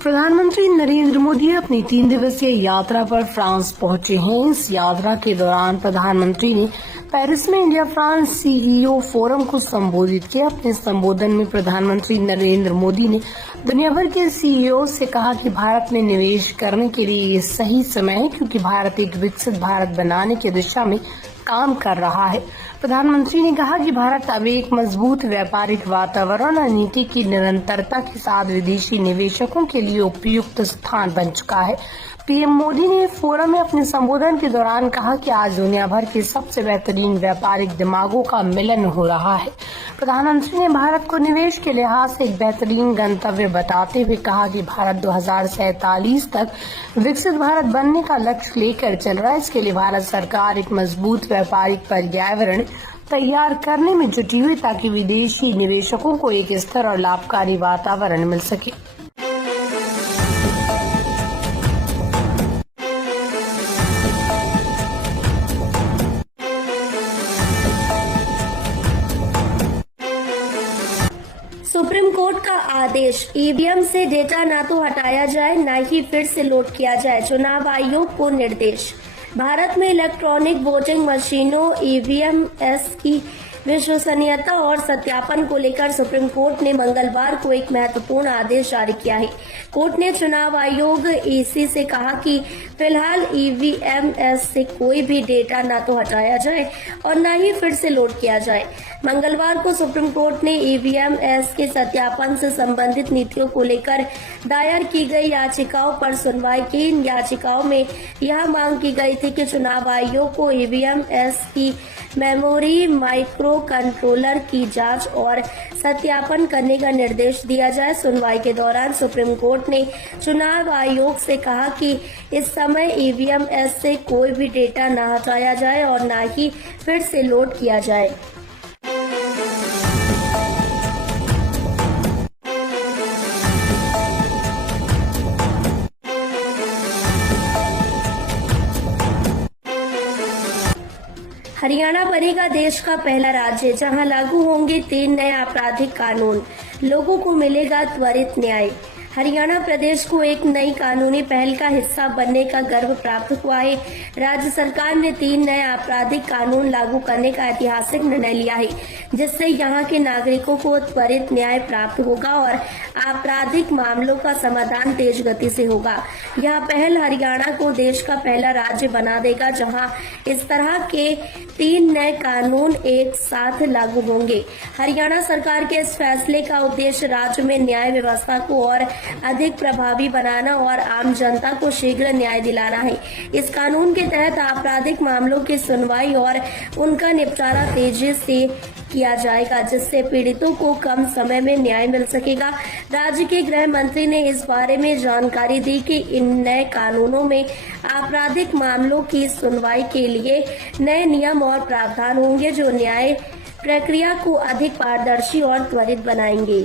प्रधानमंत्री नरेंद्र मोदी अपनी 3 दिवसीय यात्रा पर फ्रांस पहुंचे हैं। इस यात्रा के दौरान प्रधानमंत्री ने पेरिस में इंडिया फ्रांस सीईओ फोरम को संबोधित किया। अपने संबोधन में प्रधानमंत्री नरेंद्र मोदी ने दुनिया भर के सीईओ से कहा कि भारत में निवेश करने के लिए ये सही समय है, क्योंकि भारत एक विकसित भारत बनाने की दिशा में काम कर रहा है। प्रधानमंत्री ने कहा कि भारत अब एक मजबूत व्यापारिक वातावरण और नीति की निरंतरता के साथ विदेशी निवेशकों के लिए उपयुक्त स्थान बन चुका है। पीएम मोदी ने फोरम में अपने संबोधन के दौरान कहा कि आज दुनिया भर के सबसे बेहतरीन व्यापारिक दिमागों का मिलन हो रहा है। प्रधानमंत्री ने भारत को निवेश के लिहाज से एक बेहतरीन गंतव्य बताते हुए कहा कि भारत 2047 तक विकसित भारत बनने का लक्ष्य लेकर चल रहा है। इसके लिए भारत सरकार एक मजबूत व्यापारिक पर्यावरण तैयार करने में जुटी हुई, ताकि विदेशी निवेशकों को एक स्थिर और लाभकारी वातावरण मिल सके। सुप्रीम कोर्ट का आदेश, ईवीएम से डेटा ना तो हटाया जाए ना ही फिर से लोड किया जाए, चुनाव आयोग को निर्देश। भारत में इलेक्ट्रॉनिक वोटिंग मशीनों ईवीएमएस की विश्वसनीयता और सत्यापन को लेकर सुप्रीम कोर्ट ने मंगलवार को एक महत्वपूर्ण आदेश जारी किया है। कोर्ट ने चुनाव आयोग ईसी से कहा कि फिलहाल ईवीएमएस से कोई भी डेटा न तो हटाया जाए और न ही फिर से लोड किया जाए। मंगलवार को सुप्रीम कोर्ट ने ईवीएमएस के सत्यापन से संबंधित नीतियों को लेकर दायर की गई याचिकाओं पर सुनवाई की। इन याचिकाओं में यह मांग की गई थी कि चुनाव आयोग को ईवीएमएस की मेमोरी माइक्रो कंट्रोलर की जांच और सत्यापन करने का निर्देश दिया जाए। सुनवाई के दौरान सुप्रीम कोर्ट ने चुनाव आयोग से कहा कि इस समय ईवीएमएस से कोई भी डेटा न हटाया जाए और न ही फिर से लोड किया जाए। हरियाणा बनेगा देश का पहला राज्य जहां लागू होंगे 3 नए आपराधिक कानून, लोगों को मिलेगा त्वरित न्याय। हरियाणा प्रदेश को एक नई कानूनी पहल का हिस्सा बनने का गर्व प्राप्त हुआ है। राज्य सरकार ने 3 नए आपराधिक कानून लागू करने का ऐतिहासिक निर्णय लिया है, जिससे यहां के नागरिकों को त्वरित न्याय प्राप्त होगा और आपराधिक मामलों का समाधान तेज गति से होगा। यह पहल हरियाणा को देश का पहला राज्य बना देगा जहां इस तरह के 3 नए कानून एक साथ लागू होंगे। हरियाणा सरकार के इस फैसले का उद्देश्य राज्य में न्याय व्यवस्था को और अधिक प्रभावी बनाना और आम जनता को शीघ्र न्याय दिलाना है। इस कानून के तहत आपराधिक मामलों की सुनवाई और उनका निपटारा तेजी से किया जाएगा, जिससे पीड़ितों को कम समय में न्याय मिल सकेगा। राज्य के गृह मंत्री ने इस बारे में जानकारी दी कि इन नए कानूनों में आपराधिक मामलों की सुनवाई के लिए नए नियम और प्रावधान होंगे, जो न्याय प्रक्रिया को अधिक पारदर्शी और त्वरित बनाएंगे।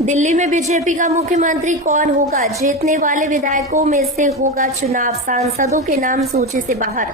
दिल्ली में बीजेपी का मुख्यमंत्री कौन होगा? जीतने वाले विधायकों में से होगा चुनाव, सांसदों के नाम सूची से बाहर।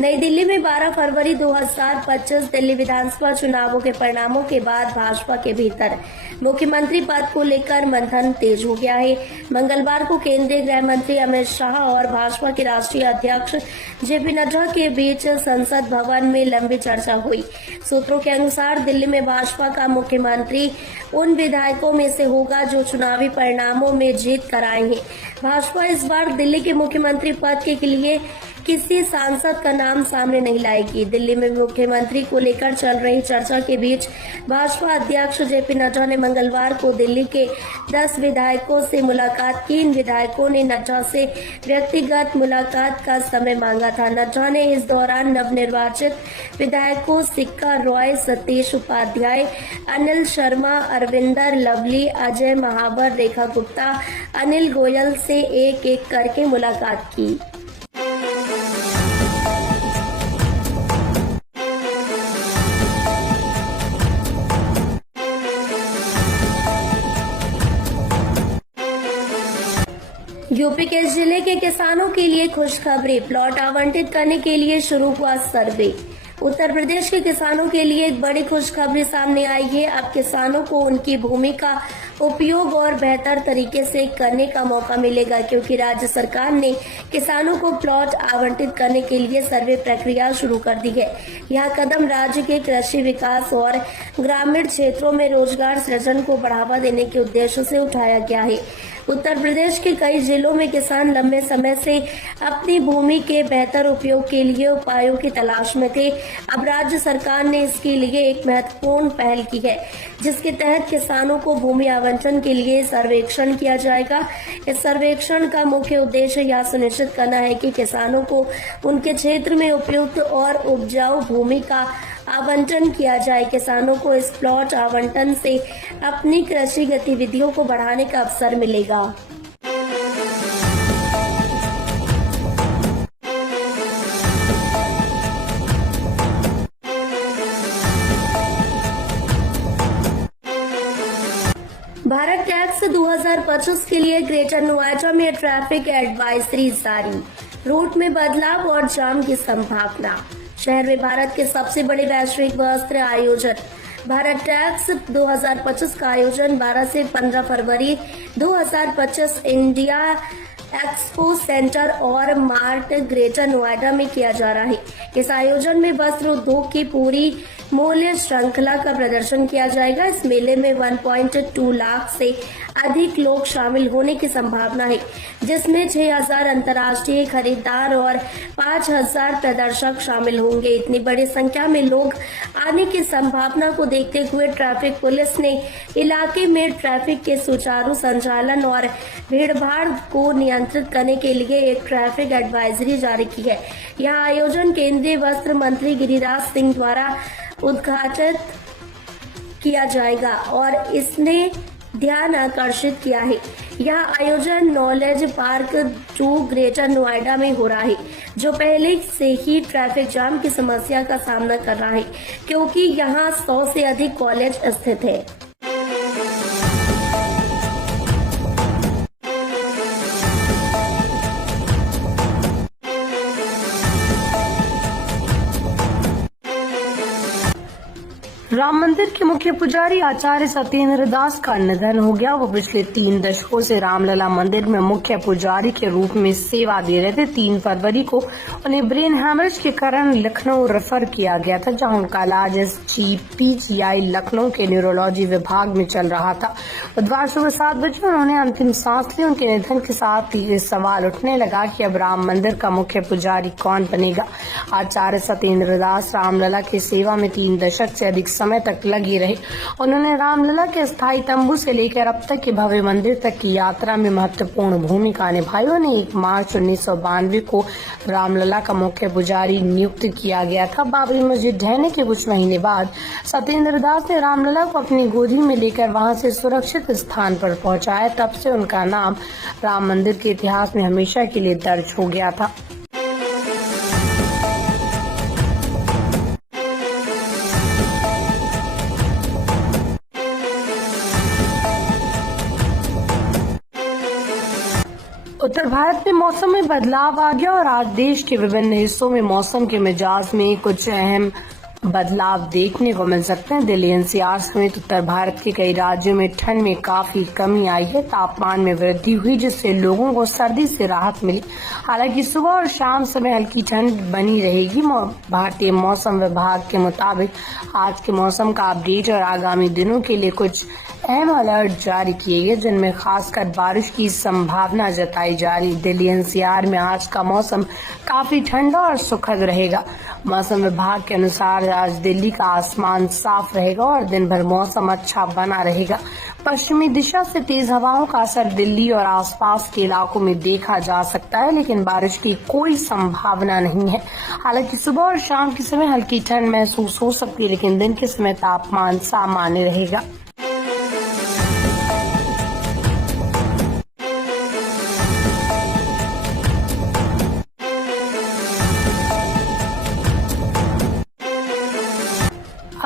नई दिल्ली में 12 फरवरी 2025 दिल्ली विधानसभा चुनावों के परिणामों के बाद भाजपा के भीतर मुख्यमंत्री पद को लेकर मंथन तेज हो गया है। मंगलवार को केंद्रीय गृह मंत्री अमित शाह और भाजपा के राष्ट्रीय अध्यक्ष जेपी नड्डा के बीच संसद भवन में लंबी चर्चा हुई। सूत्रों के अनुसार दिल्ली में भाजपा का मुख्यमंत्री उन विधायकों में से होगा जो चुनावी परिणामों में जीत कर आए हैं। भाजपा इस बार दिल्ली के मुख्यमंत्री पद के लिए किसी सांसद का नाम सामने नहीं लाएगी। दिल्ली में मुख्यमंत्री को लेकर चल रही चर्चा के बीच भाजपा अध्यक्ष जेपी नड्डा ने मंगलवार को दिल्ली के 10 विधायकों से मुलाकात की। इन विधायकों ने नड्डा से व्यक्तिगत मुलाकात का समय मांगा था। नड्डा ने इस दौरान नवनिर्वाचित विधायकों सिक्का रॉय, सतीश उपाध्याय, अनिल शर्मा, अरविंदर लवली, अजय महावर, रेखा गुप्ता, अनिल गोयल से एक एक करके मुलाकात की। यूपी यूपी के जिले के किसानों के लिए खुशखबरी, प्लॉट आवंटित करने के लिए शुरू हुआ सर्वे। उत्तर प्रदेश के किसानों के लिए एक बड़ी खुशखबरी सामने आई है। अब किसानों को उनकी भूमि का उपयोग और बेहतर तरीके से करने का मौका मिलेगा, क्योंकि राज्य सरकार ने किसानों को प्लॉट आवंटित करने के लिए सर्वे प्रक्रिया शुरू कर दी है। यह कदम राज्य के कृषि विकास और ग्रामीण क्षेत्रों में रोजगार सृजन को बढ़ावा देने के उद्देश्य से उठाया गया है। उत्तर प्रदेश के कई जिलों में किसान लंबे समय से अपनी भूमि के बेहतर उपयोग के लिए उपायों की तलाश में थे। अब राज्य सरकार ने इसके लिए एक महत्वपूर्ण पहल की है, जिसके तहत किसानों को भूमि आवंटन के लिए सर्वेक्षण किया जाएगा। इस सर्वेक्षण का मुख्य उद्देश्य यह सुनिश्चित करना है कि किसानों को उनके क्षेत्र में उपयुक्त और उपजाऊ भूमि का आवंटन किया जाए। किसानों को इस प्लॉट आवंटन से अपनी कृषि गतिविधियों को बढ़ाने का अवसर मिलेगा। भारत टैक्स 2025 के लिए ग्रेटर नोएडा में ट्रैफिक एडवाइजरी जारी, रूट में बदलाव और जाम की संभावना। शहर में भारत के सबसे बड़े वैश्विक वस्त्र आयोजन भारत टैक्स 2025 का आयोजन 12 से 15 फरवरी 2025 इंडिया एक्सपो सेंटर और मार्ट ग्रेटर नोएडा में किया जा रहा है। इस आयोजन में वस्त्र उद्योग की पूरी मूल्य श्रृंखला का प्रदर्शन किया जाएगा। इस मेले में 1.2 लाख से अधिक लोग शामिल होने की संभावना है, जिसमें 6,000 अंतर्राष्ट्रीय खरीदार और 5,000 प्रदर्शक शामिल होंगे। इतनी बड़ी संख्या में लोग आने की संभावना को देखते हुए ट्रैफिक पुलिस ने इलाके में ट्रैफिक के सुचारू संचालन और भीड़भाड़ को नियंत्रित करने के लिए एक ट्रैफिक एडवाइजरी जारी की है। यह आयोजन केंद्रीय वस्त्र मंत्री गिरिराज सिंह द्वारा उद्घाटित किया जाएगा और इसने ध्यान आकर्षित किया है। यह आयोजन नॉलेज पार्क 2 ग्रेटर नोएडा में हो रहा है, जो पहले से ही ट्रैफिक जाम की समस्या का सामना कर रहा है, क्योंकि यहां 100 से अधिक कॉलेज स्थित है। राम मंदिर के मुख्य पुजारी आचार्य सत्येंद्र दास का निधन हो गया। वो पिछले 3 दशकों से रामलला मंदिर में मुख्य पुजारी के रूप में सेवा दे रहे थे। 3 फरवरी को उन्हें ब्रेन हैमरेज के कारण लखनऊ रेफर किया गया था, जहां उनका इलाज पीजीआई लखनऊ के न्यूरोलॉजी विभाग में चल रहा था। बुधवार सुबह 7 बजे उन्होंने अंतिम सांस ली। उनके निधन के साथ ही सवाल उठने लगा कि अब राम मंदिर का मुख्य पुजारी कौन बनेगा। आचार्य सत्येंद्र दास रामलला की सेवा में 3 दशक से अधिक समय तक लगे रहे। उन्होंने रामलला के स्थायी तंबू से लेकर अब तक के भव्य मंदिर तक की यात्रा में महत्वपूर्ण भूमिका निभाई। उन्हें 1 मार्च 1992 को रामलला का मुख्य पुजारी नियुक्त किया गया था। बाबरी मस्जिद ढहने के कुछ महीने बाद सत्येंद्र दास ने रामलला को अपनी गोदी में लेकर वहां से सुरक्षित स्थान पर पहुंचाया। तब से उनका नाम राम मंदिर के इतिहास में हमेशा के लिए दर्ज हो गया था। उत्तर भारत में मौसम में बदलाव आ गया और आज देश के विभिन्न हिस्सों में मौसम के मिजाज में कुछ अहम बदलाव देखने को मिल सकते हैं। दिल्ली एनसीआर समेत उत्तर भारत के कई राज्यों में ठंड में काफी कमी आई है। तापमान में वृद्धि हुई, जिससे लोगों को सर्दी से राहत मिली। हालांकि सुबह और शाम समय हल्की ठंड बनी रहेगी। भारतीय मौसम विभाग के मुताबिक आज के मौसम का अपडेट और आगामी दिनों के लिए कुछ अहम अलर्ट जारी किए गए, जिनमें खासकर बारिश की संभावना जताई जा रही। दिल्ली एनसीआर में आज का मौसम काफी ठंडा और सुखद रहेगा। मौसम विभाग के अनुसार आज दिल्ली का आसमान साफ रहेगा और दिन भर मौसम अच्छा बना रहेगा। पश्चिमी दिशा से तेज हवाओं का असर दिल्ली और आसपास के इलाकों में देखा जा सकता है, लेकिन बारिश की कोई संभावना नहीं है। हालांकि सुबह और शाम के समय हल्की ठंड महसूस हो सकती है, लेकिन दिन के समय तापमान सामान्य रहेगा।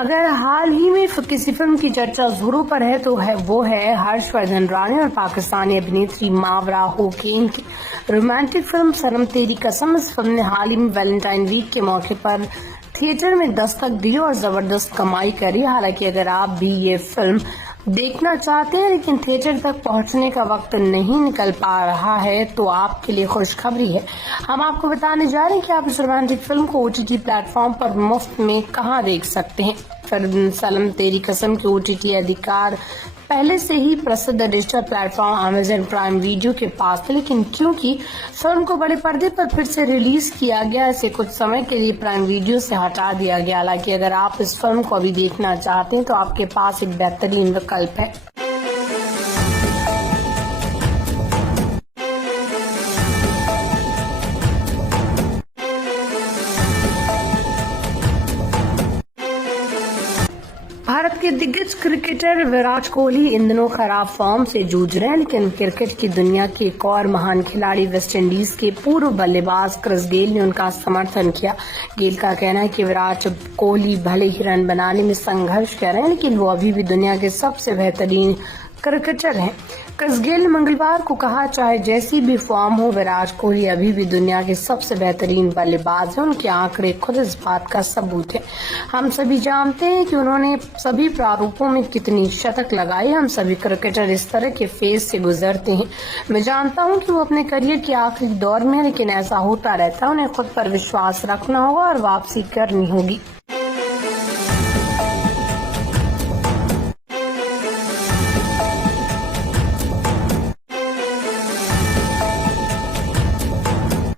अगर हाल ही में किसी फिल्म की चर्चा जोरों पर है तो वो है हर्षवर्धन राणे और पाकिस्तानी अभिनेत्री मावरा होकेन की रोमांटिक फिल्म सनम तेरी कसम। इस फिल्म ने हाल ही में वैलेंटाइन वीक के मौके पर थिएटर में दस्तक दी और जबरदस्त कमाई करी। हालांकि अगर आप भी ये फिल्म देखना चाहते हैं लेकिन थिएटर तक पहुंचने का वक्त नहीं निकल पा रहा है तो आपके लिए खुशखबरी है। हम आपको बताने जा रहे हैं कि आप इस रोमांटिक फिल्म को OTT प्लेटफॉर्म पर मुफ्त में कहां देख सकते हैं। फिल्म सनम तेरी कसम के OTT अधिकार पहले से ही प्रसिद्ध digital platform Amazon prime video के पास थे, लेकिन क्योंकि फिल्म को बड़े पर्दे पर फिर से रिलीज किया गया, इसे कुछ समय के लिए प्राइम वीडियो से हटा दिया गया। हालांकि अगर आप इस फिल्म को अभी देखना चाहते हैं तो आपके पास एक बेहतरीन विकल्प है। भारत के दिग्गज क्रिकेटर विराट कोहली इन दिनों खराब फॉर्म से जूझ रहे हैं, लेकिन क्रिकेट की दुनिया के एक और महान खिलाड़ी वेस्टइंडीज के पूर्व बल्लेबाज क्रिस गेल ने उनका समर्थन किया। गेल का कहना है कि विराट कोहली भले ही रन बनाने में संघर्ष कर रहे हैं लेकिन वो अभी भी दुनिया के सबसे बेहतरीन क्रिकेटर हैं। क्रिस गेल ने मंगलवार को कहा, चाहे जैसी भी फॉर्म हो, विराट कोहली अभी भी दुनिया के सबसे बेहतरीन बल्लेबाज हैं। उनके आंकड़े खुद इस बात का सबूत है। हम सभी जानते हैं कि उन्होंने सभी प्रारूपों में कितनी शतक लगाई। हम सभी क्रिकेटर इस तरह के फेज से गुजरते हैं। मैं जानता हूं कि वो अपने करियर के आखिरी दौर में है, लेकिन ऐसा होता रहता है। उन्हें खुद पर विश्वास रखना होगा और वापसी करनी होगी।